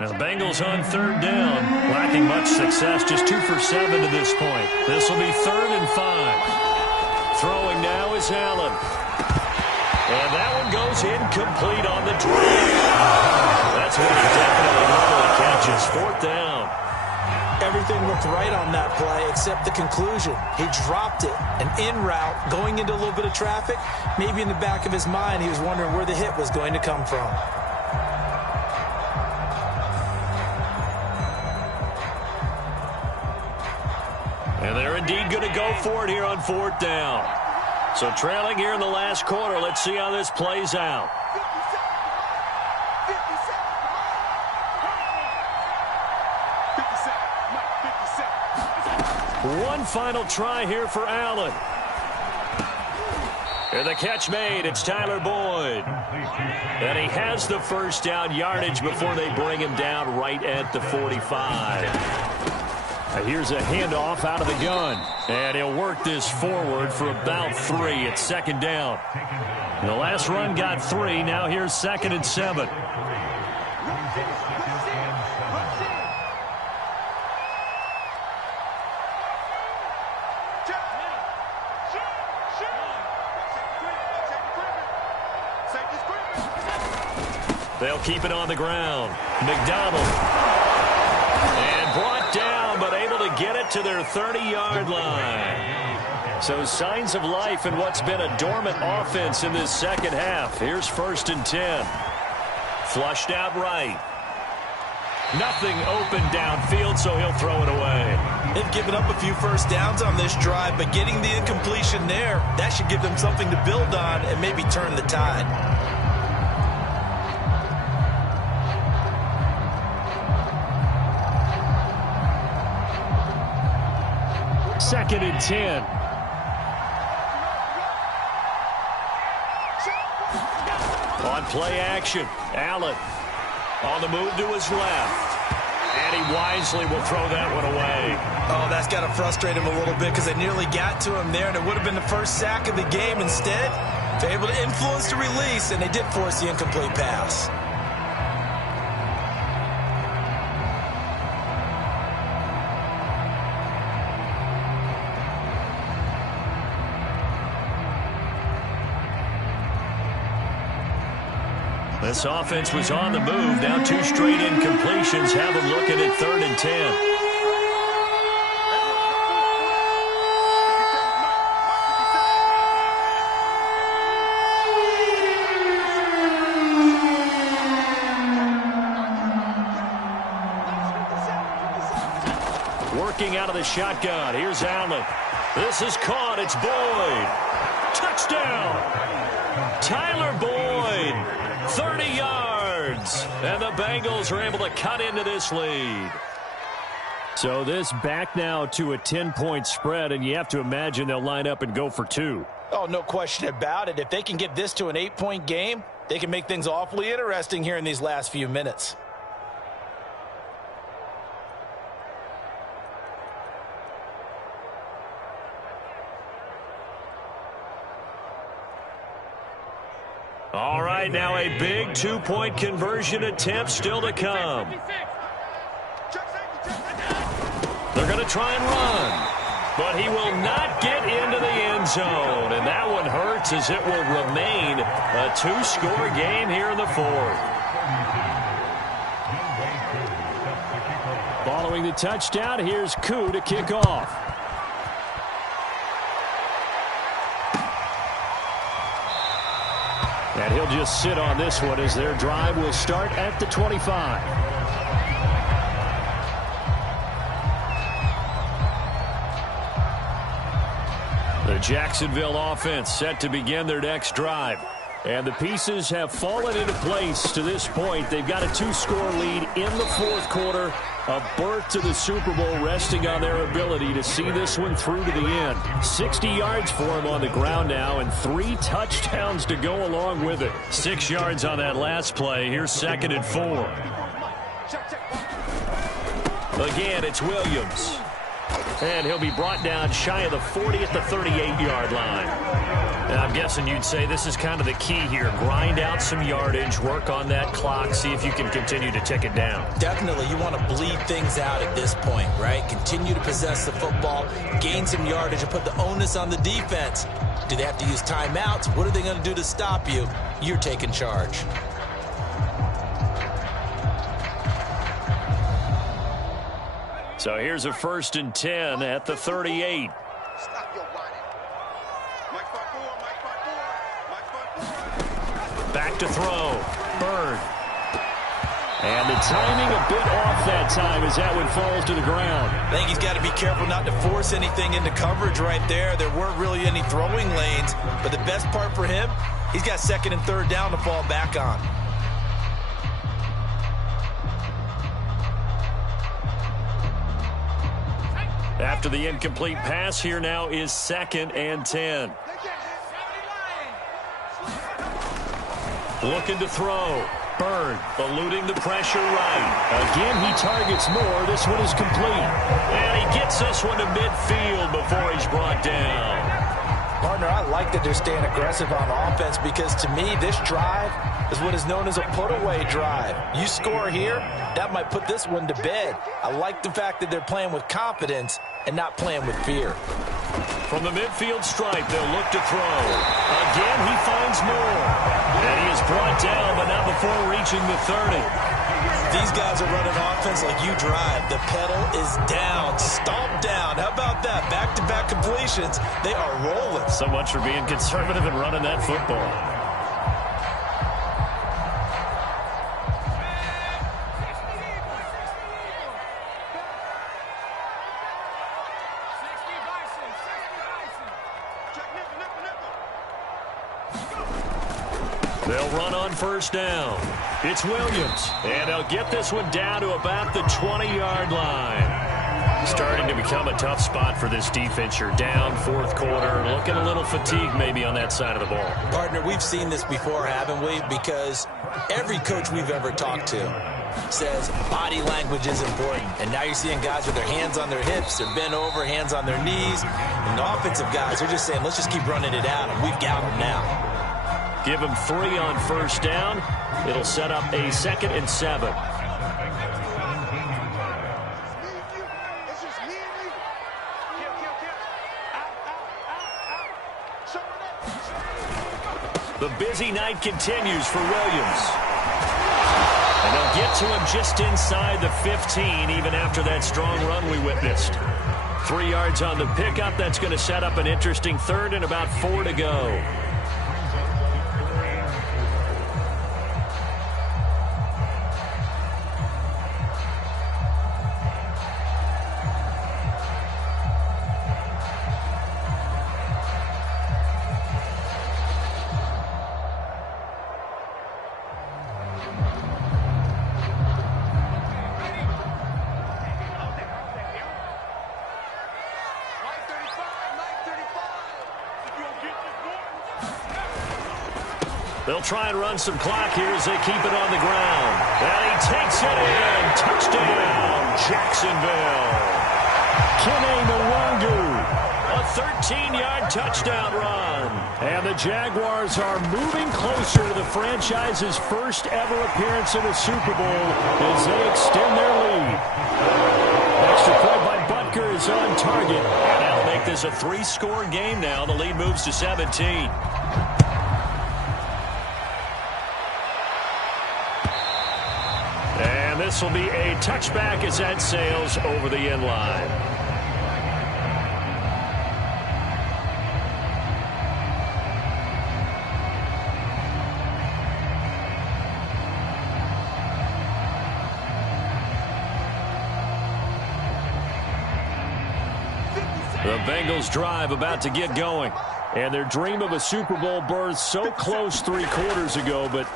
Now the Bengals on 3rd down, lacking much success, just 2 for 7 to this point. This will be 3rd and 5. Throwing now Now is Allen. And that one goes incomplete on the drive. That's what he definitely normally catches. 4th down. Everything looked right on that play except the conclusion. He dropped it, an in route, going into a little bit of traffic. Maybe in the back of his mind, he was wondering where the hit was going to come from. And they're indeed going to go for it here on 4th down. So trailing here in the last quarter. Let's see how this plays out. 1 final try here for Allen. And the catch made. It's Tyler Boyd. And he has the first down yardage before they bring him down right at the 45. Here's a handoff out of the gun. And he'll work this forward for about 3. It's 2nd down. And the last run got 3. Now here's 2nd and 7. They'll keep it on the ground. McDonald. And brought down, but able to get it to their 30-yard line. So signs of life in what's been a dormant offense in this second half. Here's 1st and 10. Flushed out right. Nothing open downfield, so he'll throw it away. They've given up a few first downs on this drive, but getting the incompletion there, that should give them something to build on and maybe turn the tide. 2nd and 10. On play action, Allen on the move to his left. And he wisely will throw that one away. Oh, that's got to frustrate him a little bit because they nearly got to him there, and it would have been the first sack of the game. Instead, they're able to influence the release, and they did force the incomplete pass. This offense was on the move. Now 2 straight incompletions have them looking at 3rd and 10. Working out of the shotgun. Here's Allen. This is caught. It's Boyd. Touchdown. Tyler Boyd. 30 yards. And the Bengals are able to cut into this lead. So this back now to a 10-point spread, and you have to imagine they'll line up and go for 2. Oh, no question about it. If they can get this to an 8-point game, they can make things awfully interesting here in these last few minutes. All right, now a big 2-point conversion attempt still to come. They're going to try and run, but he will not get into the end zone, and that one hurts as it will remain a 2-score game here in the 4th. Following the touchdown, here's Koo to kick off. And he'll just sit on this one as their drive will start at the 25. The Jacksonville offense set to begin their next drive. And the pieces have fallen into place to this point. They've got a 2-score lead in the 4th quarter. A berth to the Super Bowl resting on their ability to see this one through to the end. 60 yards for him on the ground now and 3 touchdowns to go along with it. 6 yards on that last play. Here's 2nd and 4. Again, it's Williams. And he'll be brought down shy of the 40 at the 38-yard line. I'm guessing you'd say this is kind of the key here. Grind out some yardage, work on that clock, see if you can continue to tick it down. Definitely, you want to bleed things out at this point, right? Continue to possess the football, gain some yardage, and put the onus on the defense. Do they have to use timeouts? What are they going to do to stop you? You're taking charge. So here's a 1st and 10 at the 38. Stop your whining. Mike 5-4, Mike 5-4, Mike 5-4. Back to throw. Bird. And the timing a bit off that time as that one falls to the ground. I think he's got to be careful not to force anything into coverage right there. There weren't really any throwing lanes, but the best part for him, he's got 2nd and 3rd down to fall back on. After the incomplete pass, here now is 2nd and 10. Looking to throw. Bird eluding the pressure right. Again, he targets more. This one is complete. And he gets this one to midfield before he's brought down. Partner, I like that they're staying aggressive on offense because to me, this drive is what is known as a put-away drive. You score here, that might put this one to bed. I like the fact that they're playing with confidence and not playing with fear. From the midfield stripe, they'll look to throw. Again, he finds more. And he is brought down, but not before reaching the 30. These guys are running offense like you drive. The pedal is down, stomp down. How about that? Back-to-back completions. They are rolling. So much for being conservative and running that football. They'll run on 1st down. It's Williams, and they'll get this one down to about the 20-yard line. Starting to become a tough spot for this defense. You're down 4th quarter, looking a little fatigued maybe on that side of the ball. Partner, we've seen this before, haven't we? Because every coach we've ever talked to says body language is important. And now you're seeing guys with their hands on their hips, they're bent over, hands on their knees. And the offensive guys are just saying, let's just keep running it out, and we've got them now. Give him 3 on 1st down. It'll set up a 2nd and 7. It's just me and you. Kill. The busy night continues for Williams. And they'll get to him just inside the 15, even after that strong run we witnessed. 3 yards on the pickup. That's going to set up an interesting 3rd and about 4 to go. They'll try and run some clock here as they keep it on the ground. And he takes it in. Touchdown, Jacksonville. Kene Nwangu. A 13-yard touchdown run. And the Jaguars are moving closer to the franchise's first ever appearance in the Super Bowl as they extend their lead. Extra point by Butker is on target. And that'll make this a 3-score game now. The lead moves to 17. And this will be a touchback as that sails over the end line. The Bengals drive about to get going. And their dream of a Super Bowl berth so close 3 quarters ago, but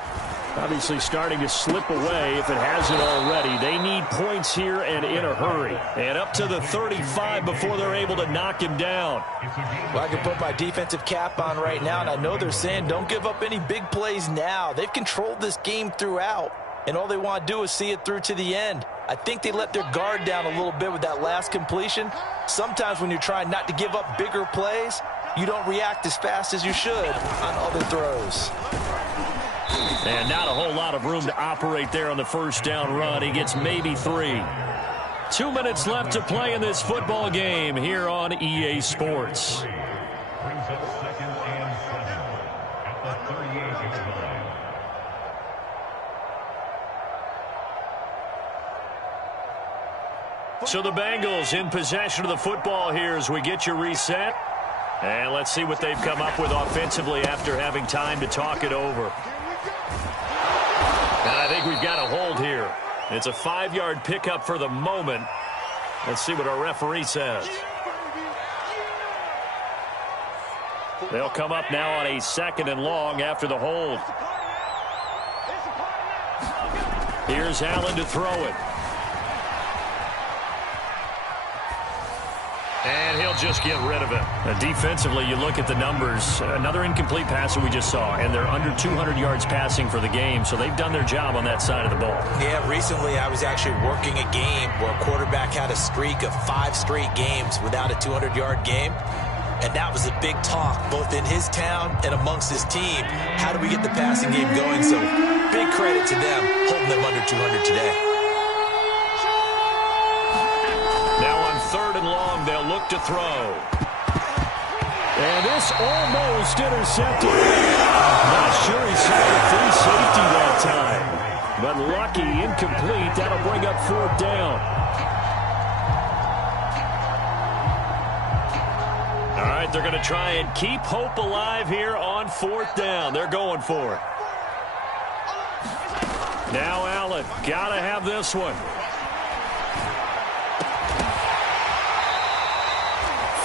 obviously starting to slip away if it hasn't already. They need points here and in a hurry. And up to the 35 before they're able to knock him down. Well, I can put my defensive cap on right now, and I know they're saying don't give up any big plays now. They've controlled this game throughout, and all they want to do is see it through to the end. I think they let their guard down a little bit with that last completion. Sometimes when you're trying not to give up bigger plays, you don't react as fast as you should on other throws. And not a whole lot of room to operate there on the first down run. He gets maybe 3. 2 minutes left to play in this football game here on EA Sports. So the Bengals in possession of the football here as we get you reset. And let's see what they've come up with offensively after having time to talk it over. And I think we've got a hold here. It's a 5-yard pickup for the moment. Let's see what our referee says. They'll come up now on a 2nd and long after the hold. Here's Allen to throw it. And he'll just get rid of it. Defensively, you look at the numbers. Another incomplete pass that we just saw, and they're under 200 yards passing for the game, so they've done their job on that side of the ball. Yeah, recently I was actually working a game where a quarterback had a streak of 5 straight games without a 200-yard game, and that was a big talk both in his town and amongst his team. How do we get the passing game going? So big credit to them holding them under 200 today. Now on 3rd and long, they'll look to throw. And this almost intercepted. Not sure he saw the free safety that time. But lucky, incomplete. That'll bring up 4th down. All right, they're going to try and keep hope alive here on 4th down. They're going for it. Now Allen, got to have this one.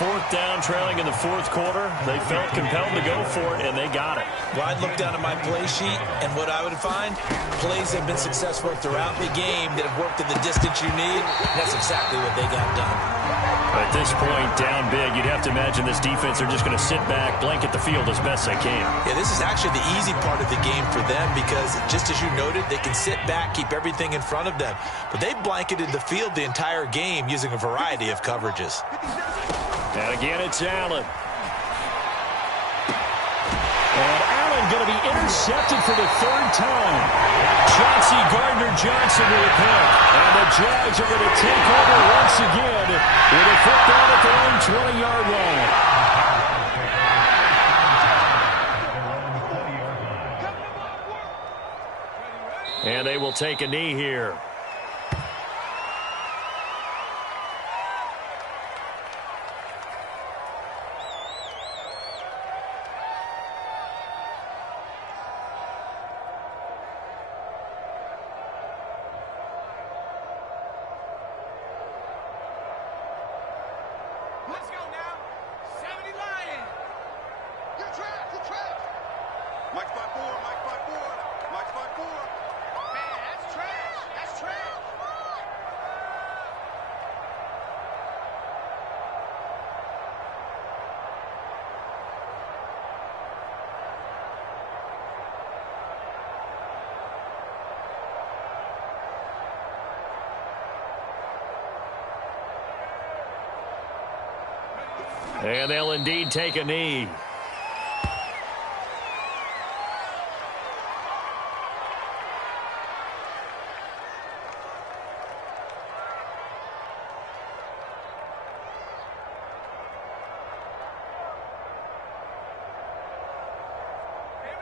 4th down, trailing in the 4th quarter. They felt compelled to go for it, and they got it. Well, I'd look down at my play sheet, and what I would find, plays have been successful throughout the game that have worked at the distance you need. That's exactly what they got done. At this point, down big, you'd have to imagine this defense are just going to sit back, blanket the field as best they can. Yeah, this is actually the easy part of the game for them because, just as you noted, they can sit back, keep everything in front of them. But they blanketed the field the entire game using a variety of coverages. And again, it's Allen. And Allen going to be intercepted for the 3rd time. Chauncey Gardner-Johnson with a pick. And the Jags are going to take over once again with a football at their own 20-yard line. And they will take a knee here. Let's go now. 70 Lions. You're trash. You're trash. Mike's by 4. Mike's by 4. Mike's by 4. Man, that's trash. That's trash. And they'll indeed take a knee.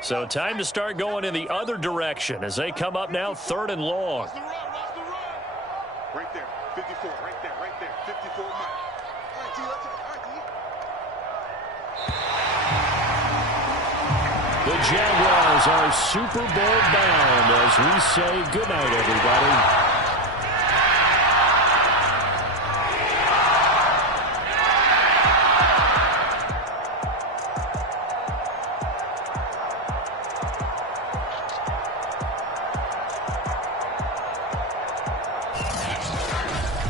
So time to start going in the other direction as they come up now 3rd and long. Watch the run. Watch the run. Right there. 54. Right there. Right there. 54 Mike. All right, D. Let's go. All right, D. The Jaguars are Super Bowl bound as we say goodnight, everybody.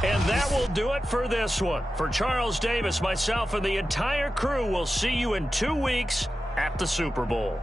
And that will do it for this one. For Charles Davis, myself, and the entire crew, we'll see you in 2 weeks at the Super Bowl.